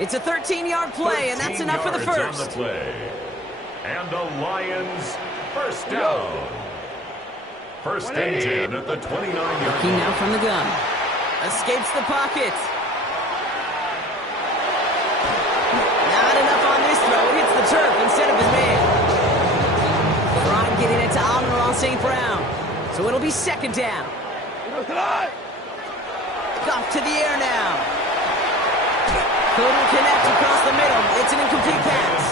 It's a 13-yard play, and that's enough for the first. On the play. And the Lions first down. First and 10 at the 29-yard line. Looking now from the gun. Escapes the pocket. Not enough on this throw. It hits the turf instead of his man. Prime getting it to Amon-Ra St. Brown. So it'll be second down. Off to the air now. Couldn't connect across the middle. It's an incomplete pass.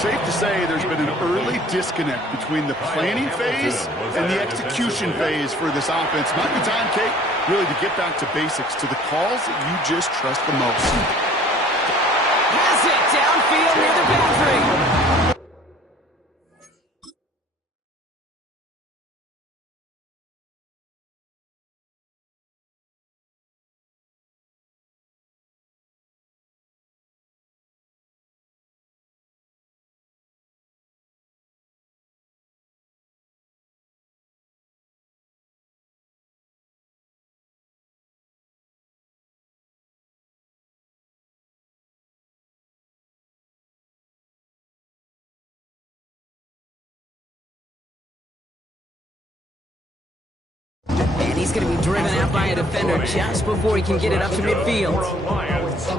Safe to say there's been an early disconnect between the planning phase and the execution phase for this offense. Might be time, Kate, really to get back to basics, to the calls that you just trust the most. Has it downfield near the boundary. And he's going to be driven out by a defender just before he can get it up to midfield.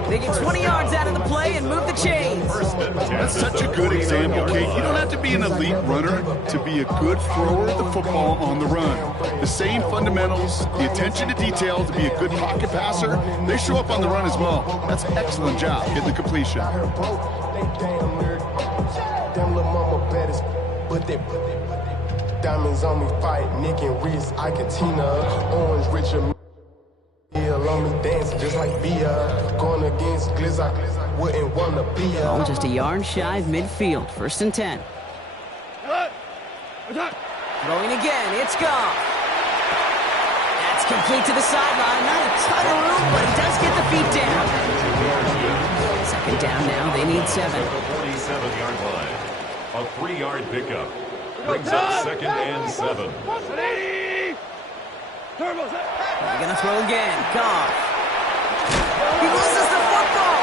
They get 20 yards out of the play and move the chains. That's such a good example, Kate. You don't have to be an elite runner to be a good thrower of the football on the run. The same fundamentals, the attention to detail to be a good pocket passer, they show up on the run as well. That's an excellent job getting the completion. Diamonds on me fight, Nick and Reese, Ike Tina, Orange Richard, on me dancing just like Bia, going against Glizz, I wouldn't want to be a... Oh, just a yard shy of midfield, first and 10. Throwing again, it's Goff. That's complete to the sideline, not a ton of room, but he does get the feet down. Second down now, they need 7. 47-yard line, a 3-yard pickup. Brings up second and 7. They're going to throw again. Goff. He loses the football.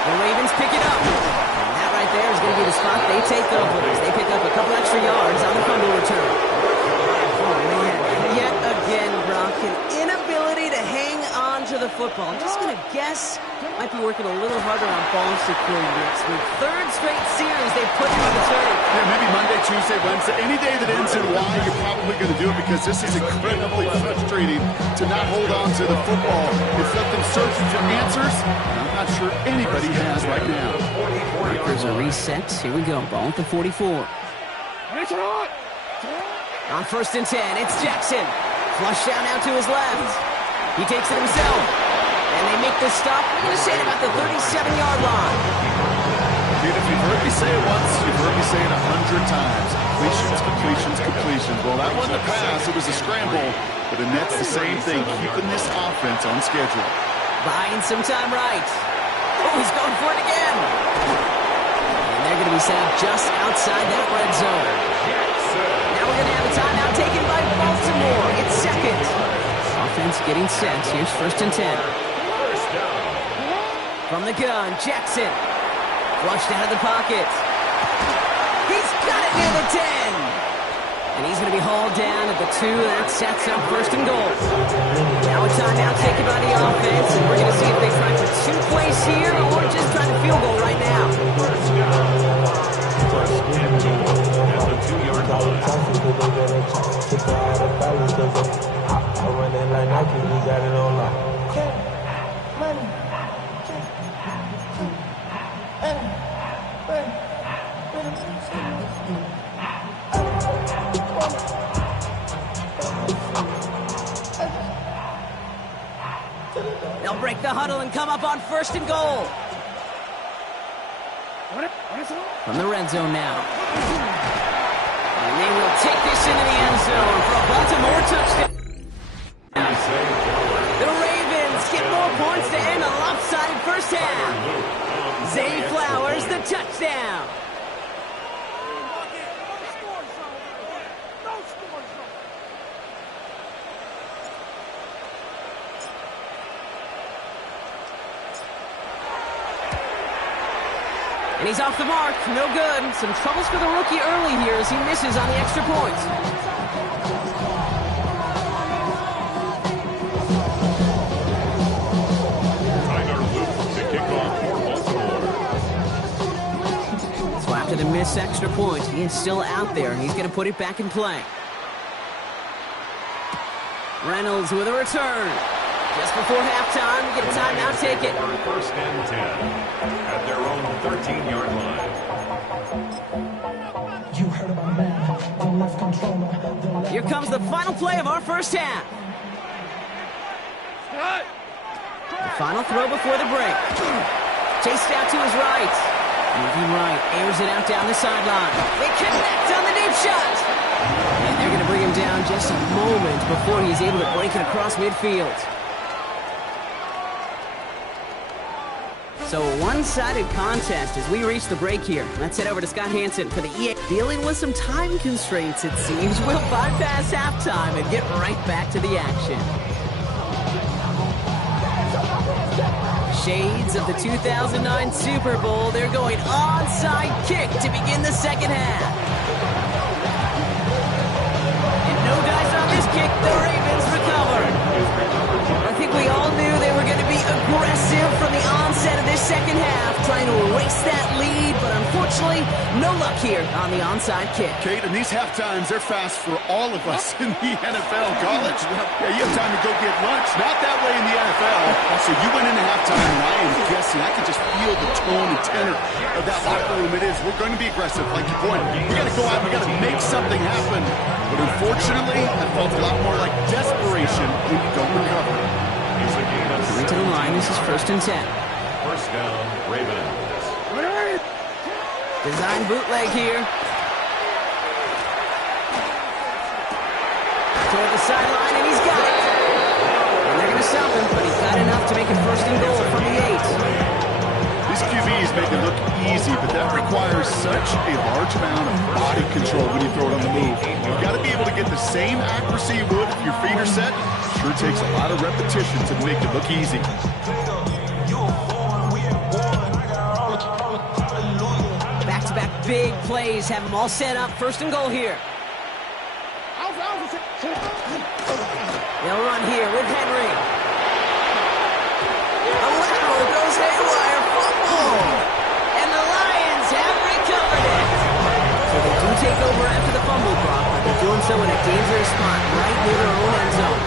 The Ravens pick it up. And that right there is going to be the spot they take over as they pick up a couple extra yards on the fumble return. Oh, man. Yet again, Brock, an inability to hang on to the football. I'm just going to guess might be working a little harder on ball security next week. Third straight series they put him on the turf. Yeah, maybe Monday, Tuesday, Wednesday. Any day that ends in Y, you're probably going to do it because this is incredibly frustrating to not hold on to the football. It's something searching for answers, and I'm not sure anybody has right now. Markers are reset. Here we go. Ball at the 44. On first and 10, it's Jackson. Flush down out to his left. He takes it himself. And they make this stop, I'm going to say it about the 37-yard line. Dude, if you've heard me say it once, you've heard me say it 100 times. Completions, completions, completions. Well, that wasn't a pass. It was a scramble. But the net's the same thing, keeping this offense on schedule. Buying some time right. Oh, he's going for it again. And they're going to be set up just outside that red zone. Now we're going to have a timeout taken by Baltimore. It's second. Offense getting set. Here's first and 10. From the gun, Jackson. Flushed out of the pocket. He's got it near the 10. And he's going to be hauled down at the 2. That sets up first and goal. Now a timeout taken by the offense. And we're going to see if they try for 2 plays here or just try to field goal right now. First and goal at the 2-yard line. I run it like Nike, we got it on lock. They'll break the huddle and come up on first and goal. From the red zone now. And they will take this into the end zone for a Baltimore touchdown. The Ravens get more points to end a lopsided first half. Zay Flowers, the touchdown. And he's off the mark. No good. Some troubles for the rookie early here as he misses on the extra point. Tyler Luke to kick off for Baltimore. So after the missed extra point, he is still out there. He's going to put it back in play. Reynolds with a return. Just before halftime, we get a timeout, take it. First and 10 at their own 13-yard line. You heard about man, the left controller. Here comes the final play of our first half. The final throw before the break. Chased out to his right. Moving right, airs it out down the sideline. They connect on the deep shot. And they're going to bring him down just a moment before he's able to break it across midfield. So a one-sided contest as we reach the break here. Let's head over to Scott Hansen for the EA. Dealing with some time constraints, it seems. We'll bypass halftime and get right back to the action. Shades of the 2009 Super Bowl. They're going onside kick to begin the second half. And no dice on this kick. The Ravens recover. I think we all knew they were going to be aggressive from the onset of this second half, trying to erase that lead, but unfortunately, no luck here on the onside kick. Kate, and these half times, they're fast for all of us in the NFL. College, yeah, you have time to go get lunch. Not that way in the NFL. So you went into halftime, and I am guessing, I can just feel the tone and tenor of that locker room. It is, we're going to be aggressive, like you pointed. We got to go out, we got to make something happen. But unfortunately, that felt a lot more like desperation when you don't recover. Coming to the line, this is 1st and 10. First down, Ravens. Design bootleg here. Toward the sideline, and he's got it. And they're going to stop him, but he's got enough to make it 1st and goal from the 8. These QBs make it look easy, but that requires such a large amount of body control when you throw it on the move. You've got to be able to get the same accuracy you would if your feet are set. Sure takes a lot of repetition to make it look easy. Back-to-back big plays have them all set up. 1st and goal here. They'll run here with Henry. A lateral goes haywire. Fumble. And the Lions have recovered it. So they do take over after the fumble drop, but they're doing so in a dangerous spot right near their own end zone.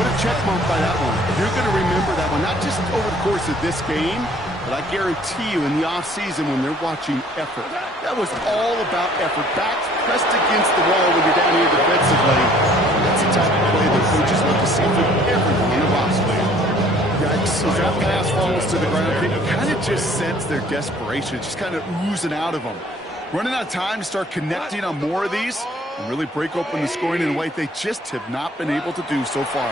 Put a check mark by that one. You're going to remember that one, not just over the course of this game, but I guarantee you in the offseason when they're watching effort. That was all about effort. Backs pressed against the wall when you're down here defensively. That's the type of play that coaches love to see from everyone on the roster. Yikes. As that pass falls to the ground, you kind of just sense their desperation. It's just kind of oozing out of them. Running out of time to start connecting on more of these and really break open the scoring in a way they just have not been able to do so far.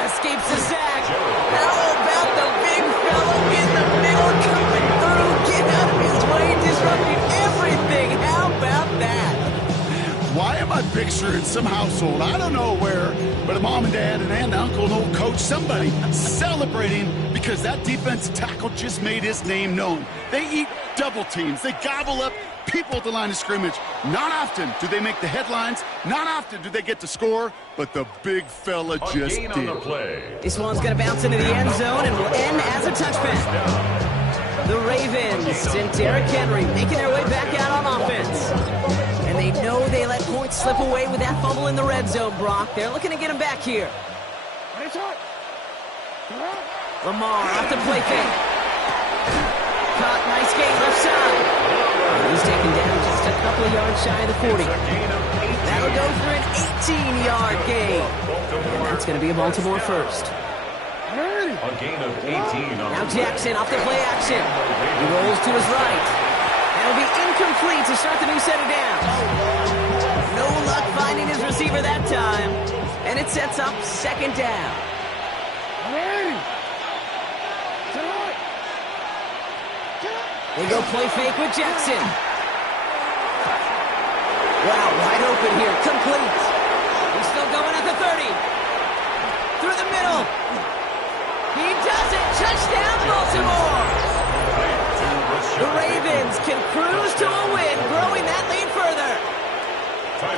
Escapes the sack. How about the big fellow in the middle coming through? Get out of his way, disrupting everything. How about that? Why am I picturing some household, I don't know where, but a mom and dad, an aunt, uncle, an old coach, somebody celebrating because that defensive tackle just made his name known. They eat double teams. They gobble up people at the line of scrimmage. Not often do they make the headlines. Not often do they get to score, but the big fella just did. This one's going to bounce into the end zone and will end as a touchback. The Ravens and Derrick Henry making their way back out on offense. And they know they let points slip away with that fumble in the red zone, Brock. They're looking to get him back here. Lamar off the play fake. Caught, nice gain left side. He's taken down just a couple of yards shy of the 40. That'll go for an 18-yard gain. And that's going to be a Baltimore first. A gain of 18. Now Jackson off the play action. He rolls to his right. That'll be incomplete to start the new set of downs. No luck finding his receiver that time. And it sets up 2nd down. They go play fake with Jackson. Wow, wide open here. Complete. He's still going at the 30. Through the middle. He does it. Touchdown, Baltimore. can cruise to a win, growing that lead further.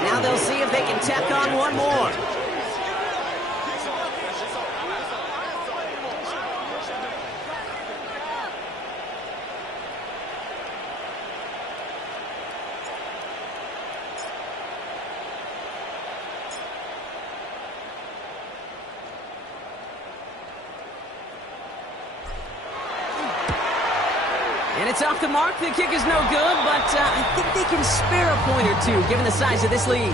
Now they'll see if they can tack on one more. And it's off the mark. The kick is no good, but I think they can spare a point or two, given the size of this lead.